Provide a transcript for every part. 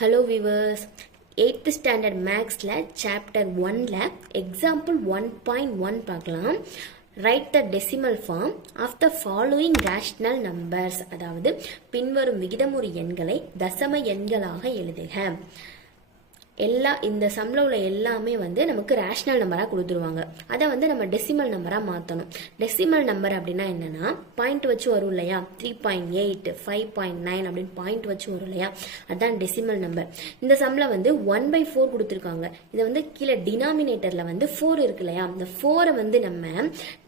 Hello viewers, 8th standard Mathsல chapter 1ல example 1.1 பார்க்கலாம். Write the decimal form of the following rational numbers. அதாவது பின்வரும் விகிதமுறு எண்களை தசம எண்களாக எழுதுக. இந்த சம்மில் உள்ள எல்லாமே நமக்கு ரேஷனல் நம்பராக கொடுத்துருவாங்க. அதை நம்ம டெசிமல் நம்பராக மாற்றணும். டெசிமல் நம்பர் அப்படின்னா என்னன்னா பாயிண்ட் வச்சு வரும் இல்லையா, 3.8 5.9 அப்படின்னு பாயிண்ட் வச்சு வரும் இல்லையா, அதுதான் டெசிமல் நம்பர். இந்த சம்மில் 1/4 கொடுத்துருக்காங்க. இதை கீழே டினாமினேட்டரில் 4 இருக்கு இல்லையா, இந்த 4 நம்ம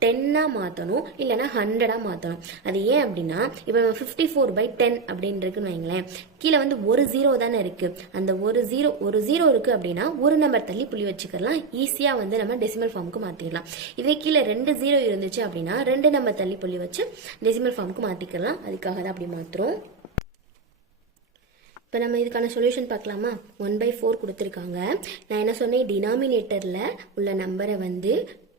10 மாற்றணும், இல்லைன்னா 100 மாற்றணும். அது ஏன் அப்படின்னா இப்போ நம்ம 54/10 அப்படின்னு இருக்குன்னு வைங்களேன், கீழே ஒரு 0 தானே இருக்கு. அந்த ஒரு ஜீரோ இருக்கு அப்படின்னா ஒரு நம்பர் தள்ளி புள்ளி வச்சுக்கலாம். ஈஸியா நம்ம டெசிமல் ஃபார்முக்கு மாத்திடலாம். இதே கீழே 2 0 இருந்துச்சு அப்படின்னா 2 நம்பர் தள்ளி புள்ளி வச்சு டெசிமல் ஃபார்முக்கு மாத்திக்கலாம். அதுக்காக தான் அப்படி மாத்துறோம். இப்போ நம்ம இதுக்கான சொல்யூஷன் பார்க்கலாமா. 1/4 கொடுத்துருக்காங்க. நான் என்ன சொன்னேன், டினாமினேட்டர்ல உள்ள நம்பரை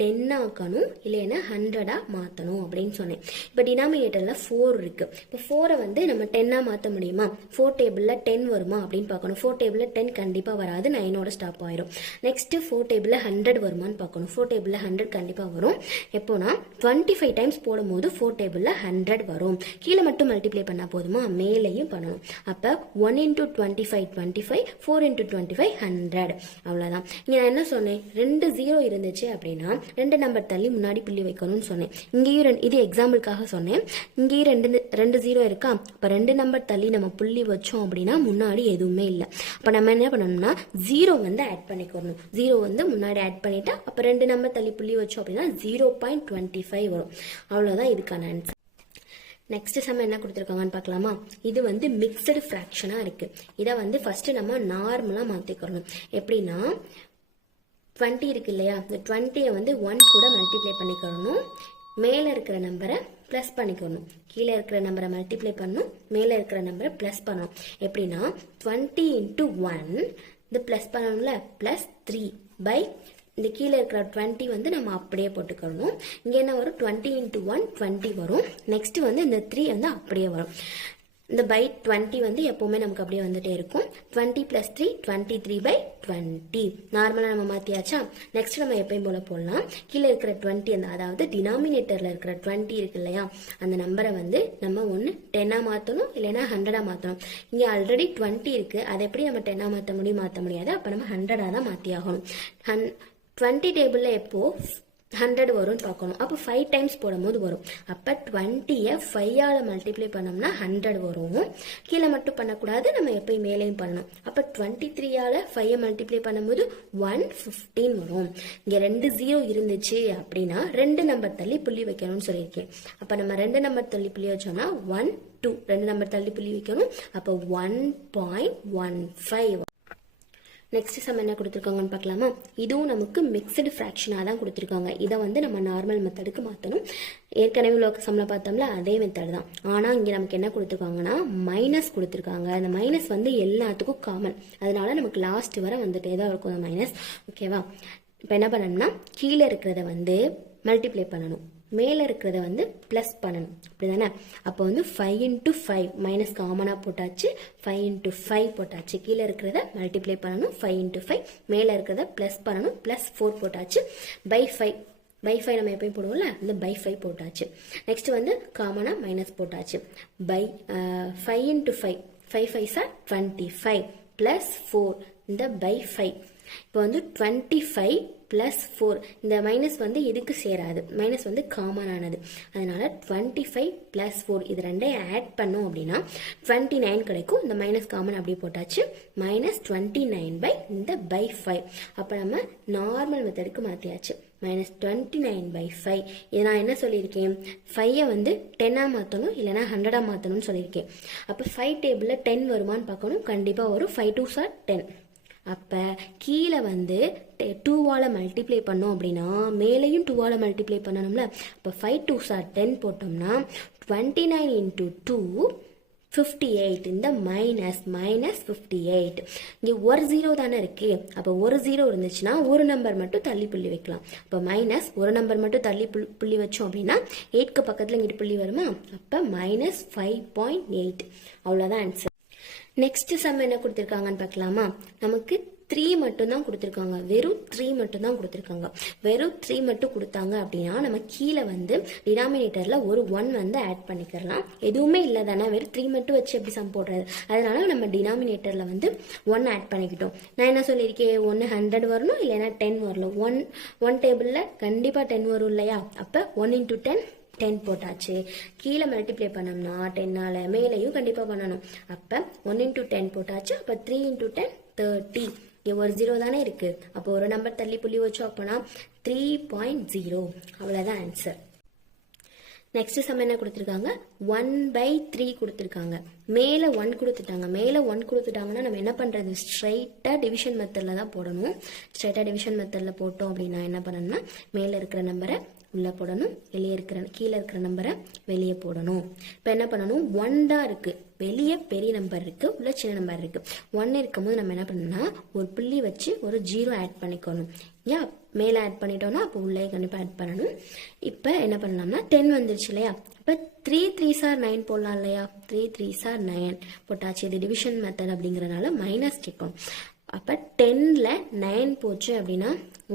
10 ஆக்கணும், இல்லைன்னா 100 மாற்றணும் அப்படின்னு சொன்னேன். இப்போ டினாமினேட்டரில் 4 இருக்கு. இப்போ 4 நம்ம 10 மாற்ற முடியுமா? 4 டேபிளில் 10 வருமா அப்படின்னு பார்க்கணும். 4 டேபிளில் 10 கண்டிப்பாக வராது, 9ஓட ஸ்டாப் ஆயிரும். நெக்ஸ்ட் 4 டேபிளில் 100 வருமானு பார்க்கணும். 4 டேபிளில் 100 கண்டிப்பாக வரும். எப்போனா 25 டைம்ஸ் போடும்போது 4 டேபிளில் 100 வரும். கீழே மட்டும் மல்டிப்ளை பண்ணால் போதுமா, மேலேயும் பண்ணணும். அப்போ 1 × 25 25, 4 × 25 100. அவ்வளோதான். இங்கே நான் என்ன சொன்னேன், 2 0 இருந்துச்சு அப்படின்னா 2 நம்பர் தள்ளி முன்னாடி புள்ளி வைக்கணும்னு சொன்னேன். இங்கேயும் இது எக்ஸாம்பிளுக்காக சொன்னேன். இங்கேயும் 2 0 இருக்கா. அப்போ 2 நம்பர் தள்ளி நம்ம புள்ளி வச்சோம் அப்படின்னா முன்னாடி எதுவுமே இல்லை. அப்போ நம்ம என்ன பண்ணணும்னா 0 ஆட் பண்ணிக்கணும். 0 முன்னாடி ஆட் பண்ணிட்டா அப்போ 2 நம்பர் தள்ளி புள்ளி வச்சோம் அப்படின்னா 0.25 வரும். அவ்வளோதான் இதுக்கான ஆன்சர். நெக்ஸ்ட் சம் என்ன கொடுத்துருக்காங்கன்னு பார்க்கலாமா. இது மிக்சடு ஃப்ராக்ஷனாக இருக்கு. இதை ஃபர்ஸ்ட் நம்ம நார்மலாக மாற்றிக்கணும். எப்படின்னா 20 இருக்கு இல்லையா, இந்த 20 1 கூட மல்டிப்ளை பண்ணிக்கணும். மேலே இருக்கிற நம்பரை ப்ளஸ் பண்ணிக்கணும். கீழே இருக்கிற நம்பரை மல்டிப்ளை பண்ணணும், மேலே இருக்கிற நம்பரை ப்ளஸ் பண்ணணும். எப்படின்னா 20 × 1 இது ப்ளஸ் பண்ணணும்ல, +3 பை இந்த கீழே இருக்கிற 20 நம்ம அப்படியே போட்டுக்கணும். இங்கே என்ன வரும், 20 × 1 20 வரும். நெக்ஸ்ட் இந்த 3 அப்படியே வரும். இந்த பை 20 எப்பவுமே நமக்கு அப்படியே வந்துட்டே இருக்கும். 20 + 3 23/20. நார்மலாக நம்ம மாற்றியாச்சா. நெக்ஸ்ட் நம்ம எப்பயும் போல போடலாம். கீழே இருக்கிற 20 அதாவது டினாமினேட்டரில் இருக்கிற 20 இருக்கு இல்லையா, அந்த நம்பரை நம்ம ஒன்று 10 மாற்றணும், இல்லைன்னா 100 மாற்றணும். இங்கே ஆல்ரெடி 20 இருக்கு, அதை எப்படி நம்ம 10 மாற்ற முடியாது. அப்போ நம்ம 100 தான் மாற்றி ஆகணும். 20 டேபிளில் எப்போ 100 வரும்னு பார்க்கணும். அப்போ 5 டைம்ஸ் போடும்போது வரும். அப்போ 20 5ஆல் மல்டிப்ளை பண்ணோம்னா 100 வரும். கீழே மட்டும் பண்ணக்கூடாது, நம்ம எப்பயும் மேலேயும் பண்ணணும். அப்போ 23ஆல் 5 மல்டிப்ளை பண்ணும்போது 115 வரும். இங்கே 2 0 இருந்துச்சு அப்படின்னா 2 நம்பர் தள்ளி புள்ளி வைக்கணும்னு சொல்லியிருக்கேன். அப்போ நம்ம 2 நம்பர் தள்ளி புள்ளி வச்சோம்னா 1 2 2 நம்பர் தள்ளி புள்ளி வைக்கணும். அப்போ 1.15. நெக்ஸ்ட் சம் என்ன கொடுத்துருக்காங்கன்னு பார்க்கலாமா. இதுவும் நமக்கு மிக்சடு ஃப்ராக்ஷனாக தான் கொடுத்துருக்காங்க. இதை நம்ம நார்மல் மெத்தடுக்கு மாற்றணும். ஏற்கனவே உள்ள சம்மில் பார்த்தோம்ல அதே மெத்தட் தான். ஆனால் இங்கே நமக்கு என்ன கொடுத்துருக்காங்கன்னா மைனஸ் கொடுத்துருக்காங்க. அந்த மைனஸ் எல்லாத்துக்கும் காமன், அதனால நமக்கு லாஸ்ட் வரை வந்துட்டே தான் இருக்கும் அந்த மைனஸ். ஓகேவா. இப்போ என்ன பண்ணணும்னா கீழே இருக்கிறத மல்டிப்ளை பண்ணணும், மேலே இருக்கிறத ப்ளஸ் பண்ணணும். அப்படி தானே. அப்போ 5 × 5 மைனஸ் காமனாக போட்டாச்சு, 5 × 5 போட்டாச்சு. கீழே இருக்கிறத மல்டிப்ளை பண்ணணும், 5 × 5. மேலே இருக்கிறத ப்ளஸ் பண்ணணும், +4 போட்டாச்சு. பை 5 நம்ம எப்பயும் போடுவோம்ல, இந்த பை 5 போட்டாச்சு. நெக்ஸ்ட் காமனாக மைனஸ் போட்டாச்சு. பை 5 × 5 5 5s are 25 +4 இந்த பை 5. இப்போ 25 +4 இந்த மைனஸ் எதுக்கு சேராது, மைனஸ் காமன் ஆனது. அதனால 25 +4 இது ரெண்டையும் ஆட் பண்ணோம் அப்படின்னா 29 கிடைக்கும். இந்த மைனஸ் காமன் அப்படியே போட்டாச்சு. -29 இந்த பை 5. அப்போ நம்ம நார்மல் மெத்தடுக்கு மாற்றியாச்சு. -29/5. இது நான் என்ன சொல்லியிருக்கேன், 5 10 மாற்றணும், இல்லைன்னா 100 மாற்றணும்னு சொல்லியிருக்கேன். அப்போ 5 டேபிளில் 10 வருமானு பார்க்கணும். கண்டிப்பாக வரும். 5 2s are 10. அப்போ கீழே 2ஆல் மல்டிப்ளை பண்ணோம் அப்படின்னா மேலேயும் 2ஆல் மல்டிப்ளை பண்ணணும்ல. அப்போ 5 2s are 10 போட்டோம்னா 29 × 2 58 இந்த -58. இங்கே ஒரு 0 தானே இருக்கு. அப்போ ஒரு 0 இருந்துச்சுன்னா ஒரு நம்பர் மட்டும் தள்ளி புள்ளி வைக்கலாம். அப்போ மைனஸ் ஒரு நம்பர் மட்டும் தள்ளி புள்ளி வச்சோம் அப்படின்னா 8க்கு பக்கத்தில் இங்கிட்டு புள்ளி வருமா. அப்போ -5.8. அவ்வளோதான் ஆன்சர். நெக்ஸ்ட் சம் என்ன கொடுத்துருக்காங்கன்னு பார்க்கலாமா? நமக்கு 3 மட்டும் தான் கொடுத்துருக்காங்க. வெறும் 3 மட்டும் தான் கொடுத்துருக்காங்க. வெறும் 3 மட்டும் கொடுத்தாங்க அப்படின்னா நம்ம கீழே வந்து டினாமினேட்டர்ல ஒரு 1 வந்து ஆட் பண்ணிக்கலாம். எதுவுமே இல்லை தானே, வெறும் 3 மட்டும் வச்சு எப்படி சம் போடுறது? அதனால நம்ம டினாமினேட்டர்ல வந்து 1 ஆட் பண்ணிக்கிட்டோம். நான் என்ன சொல்லியிருக்கேன், 1 100 வரணும், இல்லைன்னா 10 வரணும். ஒன் டேபிள்ல கண்டிப்பா 10 வரும் இல்லையா? அப்ப 1 × 10 10 போட்டாச்சு. கீழே மல்டிப்ளை பண்ணோம்னா 10ஆல மேலையும் கண்டிப்பா பண்ணணும். அப்ப 1 × 10 போட்டாச்சு. அப்ப 3 × 10 30. இங்க ஒரு 0 தானே இருக்கு. அப்போ ஒரு நம்பர் தள்ளி புள்ளி வச்சோம் அப்போனா 3.0. அவ்வளவுதான் ஆன்சர். நெக்ஸ்ட் சம் என்ன கொடுத்துருக்காங்க, 1/3 கொடுத்துருக்காங்க. மேலே 1 கொடுத்துட்டாங்க. மேலே 1 கொடுத்துட்டாங்கன்னா நம்ம என்ன பண்ணுறது, ஸ்ட்ரைட்டாக டிவிஷன் மெத்தடில் தான் போடணும். ஸ்ட்ரைட்டாக டிவிஷன் மெத்தடில் போட்டோம் அப்படின்னா என்ன பண்ணணும்னா மேலே இருக்கிற நம்பரை உள்ளே போடணும், கீழே இருக்கிற நம்பரை வெளியே போடணும். இப்போ என்ன பண்ணணும், 1 தான் இருக்குது, வெளியே பெரிய நம்பர் இருக்குது, உள்ள சின்ன நம்பர் இருக்குது. 1 இருக்கும்போது நம்ம என்ன பண்ணணும்னா ஒரு புள்ளி வச்சு ஒரு 0 ஆட் பண்ணிக்கணும். ஏன் மேலே ஆட் பண்ணிட்டோம்னா அப்போ உள்ளே கண்டிப்பாக ஆட் பண்ணணும். இப்போ என்ன பண்ணலாம்னா 10 வந்துருச்சு இல்லையா? இப்போ 3 3s are 9 போடலாம் இல்லையா? 3 3s are 9 போட்டாச்சு. இது டிவிஷன் மெத்தட் அப்படிங்கிறனால மைனஸ் கேட்கும். அப்போ 10ல் 9 போச்சு அப்படின்னா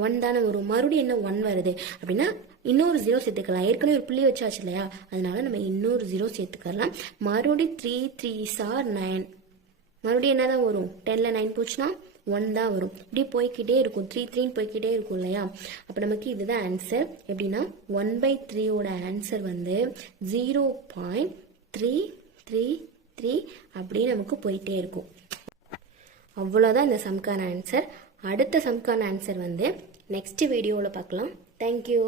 1 தானே வரும். மறுபடியும் என்ன 1 வருது அப்படின்னா இன்னொரு 0 சேர்த்துக்கலாம். ஏற்கனவே ஒரு புள்ளி வச்சாச்சு இல்லையா? அதனால நம்ம இன்னொரு 0 சேர்த்துக்கலாம். மறுபடியும் 3 3s are 9. மறுபடியும் என்ன தான் வரும், 10ல் 9 போச்சுன்னா 1 தான் வரும். இப்படி போய்கிட்டே இருக்கும், 3 3 போய்கிட்டே இருக்கும் இல்லையா? அப்போ நமக்கு இதுதான் ஆன்சர். எப்படின்னா 1/3 ஆன்சர் வந்து 0.333 அப்படியே நமக்கு போயிட்டே இருக்கும். அவ்வளோதான் இந்த சம்கான ஆன்சர். அடுத்த சம்கான ஆன்சர் வந்து நெக்ஸ்ட் வீடியோவில் பார்க்கலாம். தேங்க்யூ.